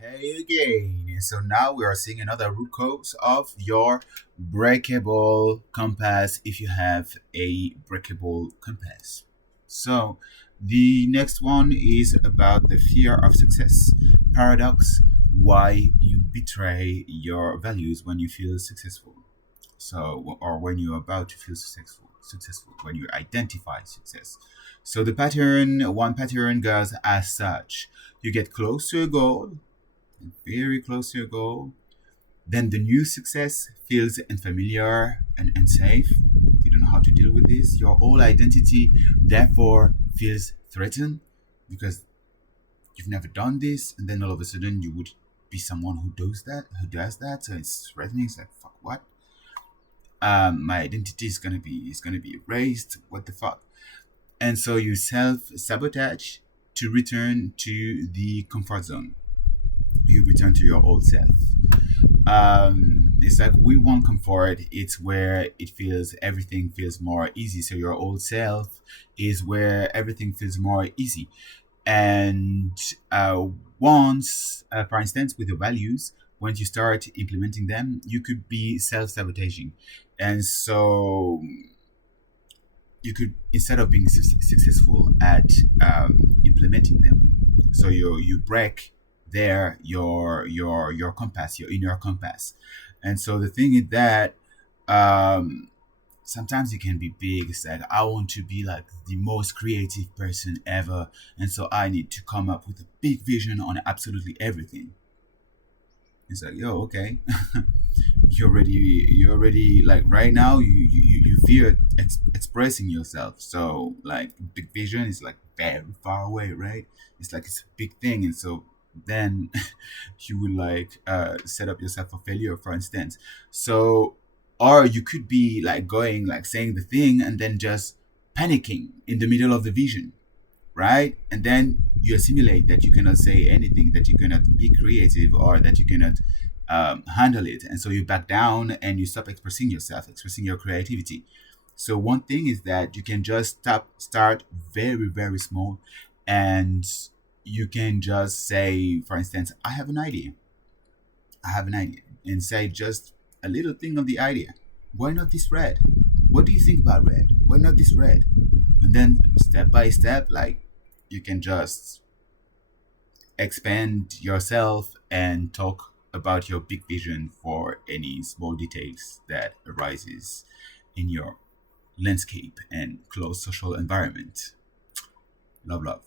Hey again. So now we are seeing another root cause of your breakable compass if you have a breakable compass. So the next one is about the fear of success. Paradox, why you betray your values when you feel successful. So or when you're about to feel successful, when you identify success. So the one pattern goes as such. You get close to a goal, very close to your goal, then the new success feels unfamiliar and unsafe. You don't know how to deal with this. Your whole identity, therefore, feels threatened because you've never done this, and then all of a sudden you would be someone who does that. So it's threatening. It's like fuck what? My identity is gonna be erased. What the fuck? And so you self sabotage to return to the comfort zone. You return to your old self. It's like we want comfort. It's where everything feels more easy. So your old self is where everything feels more easy. And once, for instance, with your values, once you start implementing them, you could be self-sabotaging. And so you could, instead of being successful at implementing them, so you break your compass, your inner compass. And so the thing is that um sometimes it can be big. It's like I want to be like the most creative person ever, and so I need to come up with a big vision on absolutely everything. It's like, yo, okay. You're already like right now you fear expressing yourself. So like big vision is like very far away, right? It's like it's a big thing. And so then you would like set up yourself for failure, for instance. So, or you could be like going like saying the thing and then just panicking in the middle of the vision, right? And then you assimilate that you cannot say anything, that you cannot be creative, or that you cannot handle it. And so you back down and you stop expressing yourself, expressing your creativity. So one thing is that you can just start very, very small, and you can just say, for instance, I have an idea, and say just a little thing of the idea. Why not this red? What do you think about red? Why not this red? And then step by step, like you can just expand yourself and talk about your big vision for any small details that arises in your landscape and close social environment. Love, love.